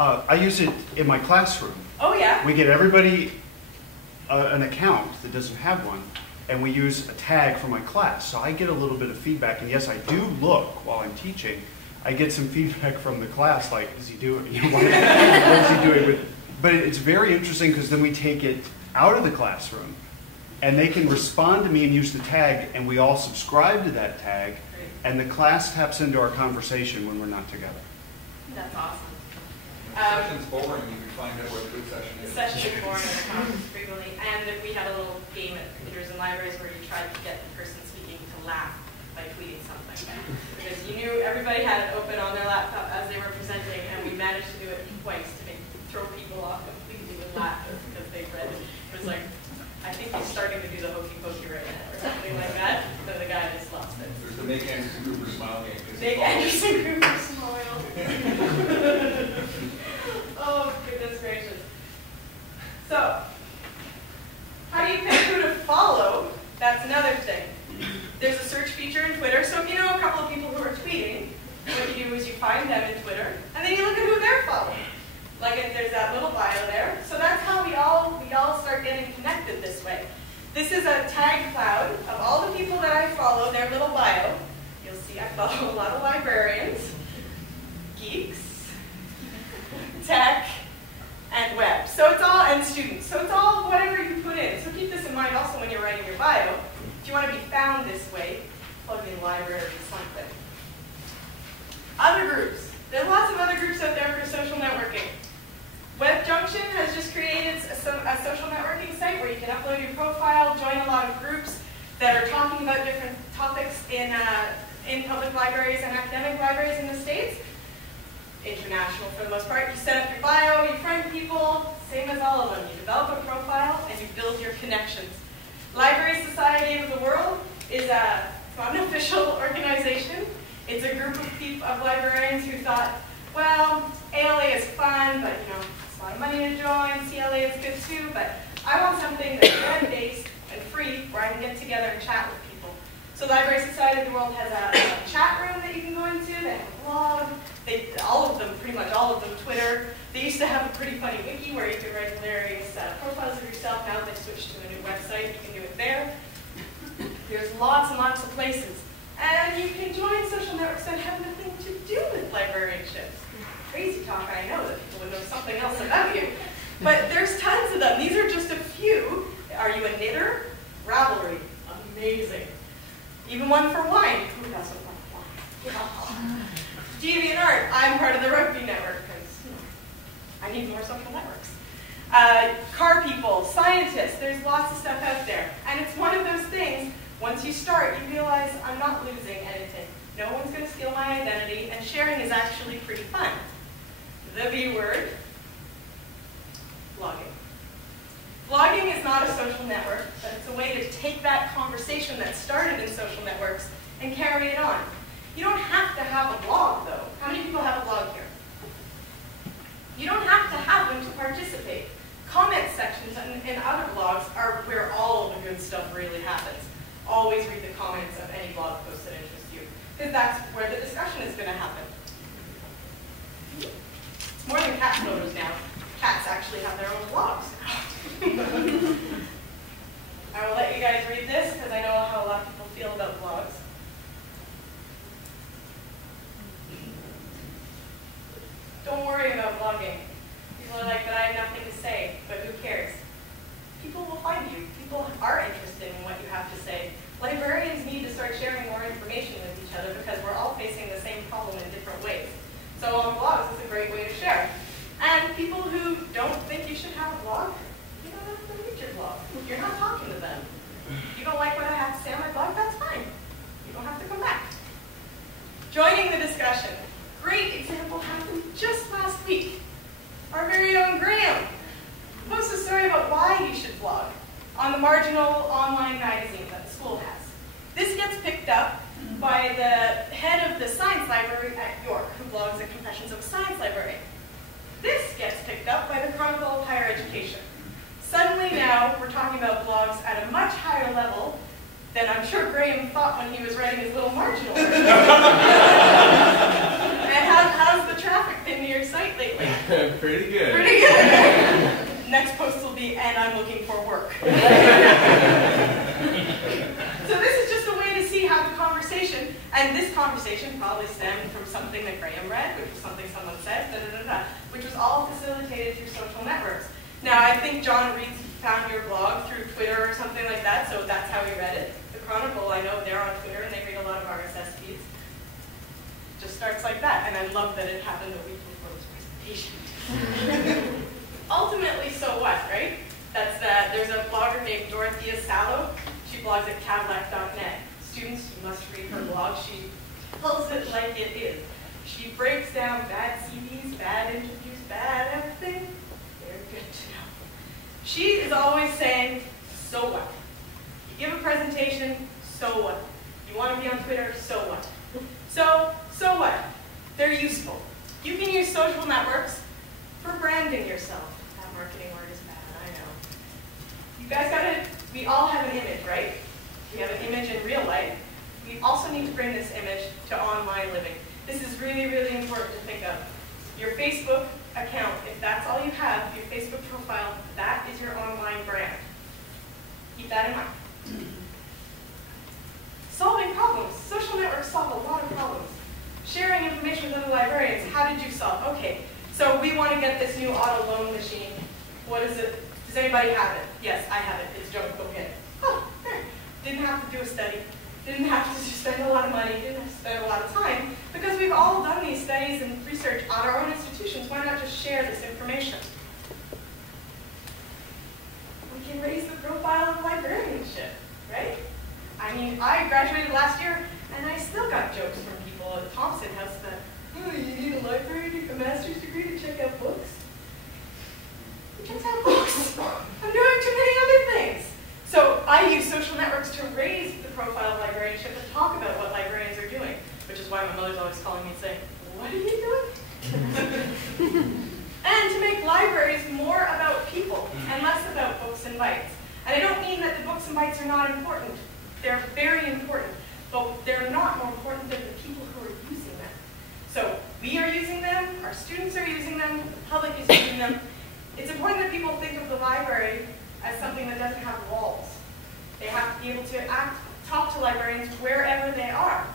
I use it in my classroom. Oh yeah? We get everybody an account that doesn't have one, and we use a tag for my class. So I get a little bit of feedback, and yes, I do look while I'm teaching. I get some feedback from the class, like, is he doing, what is he doing? But it's very interesting because then we take it out of the classroom, and they can respond to me and use the tag, and we all subscribe to that tag, and the class taps into our conversation when we're not together. That's awesome. If the session's boring, you can find out what a good session is. The session is boring in the conference frequently, and we had a little game at computers and libraries where you tried to get the person speaking to laugh by tweeting something. Because you knew everybody had it open on their laptop as they were presenting, and we managed to do it twice to throw people off completely with laughter because they read it. It was like, I think he's starting to do the hokey pokey right now or something like that. So the guy just lost it. There's the Make Anderson Cooper smile game. Make Anderson Cooper smile. Oh, goodness gracious. So, how do you pick who to follow? That's another thing. There's a search feature in Twitter, so if you know a couple of people who are tweeting, what you do is you find them in Twitter, and then you look at who they're following. Like if there's that little bio there. So that's how we all start getting connected this way. This is a tag cloud of all the people that I follow, their little bio. You'll see I follow a lot of librarians, geeks, tech, and web. So it's all, and students. So it's all whatever you put in. So keep this in mind also when you're writing your bio. If you want to be found this way, plug in library or something. Other groups. There's lots of other groups out there for social networking. Web Junction has just created a social networking site where you can upload your profile, join a lot of groups that are talking about different topics in public libraries and academic libraries in the States. International for the most part. You set up your bio, you friend people, same as all of them. You develop a profile and you build your connections. Library Society of the World is an unofficial organization. It's a group of people, of librarians who thought, well, ALA is fun, but it's a lot of money to join. CLA is good too, but I want something that's web-based and free where I can get together and chat with people. So Library Society of the World has a chat room that you can go into. They have a blog. All of them, pretty much all of them, Twitter. They used to have a pretty funny wiki where you could write hilarious profiles of yourself. Now they switched to a new website. You can do it there. There's lots and lots of places. And you can join social networks that have nothing to do with librarianship. Crazy talk, I know that people would know something else about you. But there's tons of them. These are just a few. Are you a knitter? Ravelry. Amazing. Even one for wine. Who doesn't like wine? DeviantArt. I'm part of the Rugby Network because I need more social networks. Car people, scientists. There's lots of stuff out there. And it's one of those things, once you start, you realize I'm not losing anything. No one's going to steal my identity, and sharing is actually pretty fun. The B word, blogging. Blogging is not a social network, but it's a way to take that conversation that started in social networks and carry it on. You don't have to have a blog, though. How many people have a blog here? You don't have to have them to participate. Comment sections in other blogs are where all of the good stuff really happens. Always read the comments of any blog post that interests you, because that's where the discussion is going to happen. It's more than cat photos now. Cats actually have their own blogs. I will let you guys read this, because I know how a lot of people feel about blogs. Don't worry about blogging. People are like, but I have nothing to say, but who cares? People will find you. People are interested in what you have to say. Librarians need to start sharing more information with each other because we're all facing the same problem in different ways. So on blogs, it's a great way to share. And people who don't think you should have a blog, you don't have to read your blog. You're not talking to them. If you don't like what I have to say on my blog, that's fine. You don't have to come back. Joining the discussion. Great example happened just last week. Our very own Graham posts a story about why you should blog on the marginal online magazine that the school has. This gets picked up by the head of the science library at York, who blogs at Confessions of a Science Librarian. This gets picked up by the Chronicle of Higher Education. Suddenly now, we're talking about blogs at a much higher level than I'm sure Graham thought when he was writing his little marginal. And how's the traffic been to your site lately? difficulty and I'm looking for work. So this is just a way to see how the conversation, and this conversation probably stemmed from something that Graham read, which was something someone said, which was all facilitated through social networks. Now, I think John Reed found your blog through Twitter or something like that, so that's how he read it. The Chronicle, I know they're on Twitter and they read a lot of RSS feeds. Just starts like that, and I love that it happened a week before this presentation. Ultimately, so what, right? That's that. There's a blogger named Dorothea Sallow. She blogs at Cadillac.net. Students, you must read her blog. She tells it like it is. She breaks down bad CVs, bad interviews, bad everything. They're good to know. She is always saying, so what? You give a presentation, so what? You want to be on Twitter, so what? So what? They're useful. You can use social networks for branding yourself. That marketing word is bad, I know. You guys we all have an image, right? We have an image in real life. We also need to bring this image to online living. This is really, really important to think of. Your Facebook account, if that's all you have, your Facebook profile, that is your online brand. Keep that in mind. Solving problems. Social networks solve a lot of problems. Sharing information with other librarians. How did you solve? Okay, so we want to get this new auto loan machine. What is it? Does anybody have it? Yes, I have it. It's Joe. Go get it. Oh, there. Didn't have to do a study. Didn't have to spend a lot of money. Didn't have to spend a lot of time. Because we've all done these studies and research at our own institutions. Why not just share this information? We can raise the profile of librarianship, right? I mean, I graduated last year, and I still got jokes from people at Thompson House that, oh, you need a library, a master's degree to check out books? Who checks out books? I'm doing too many other things. So I use social networks to raise the profile of librarianship and talk about what librarians are doing, which is why my mother's always calling me and saying, what are you doing? And to make libraries more about people and less about books and bites. And I don't mean that the books and bites are not important. They're very important, but they're not more important than the people who are using them. So we are using them, our students are using them, the public is using them. It's important that people think of the library as something that doesn't have walls. They have to be able to talk to librarians wherever they are.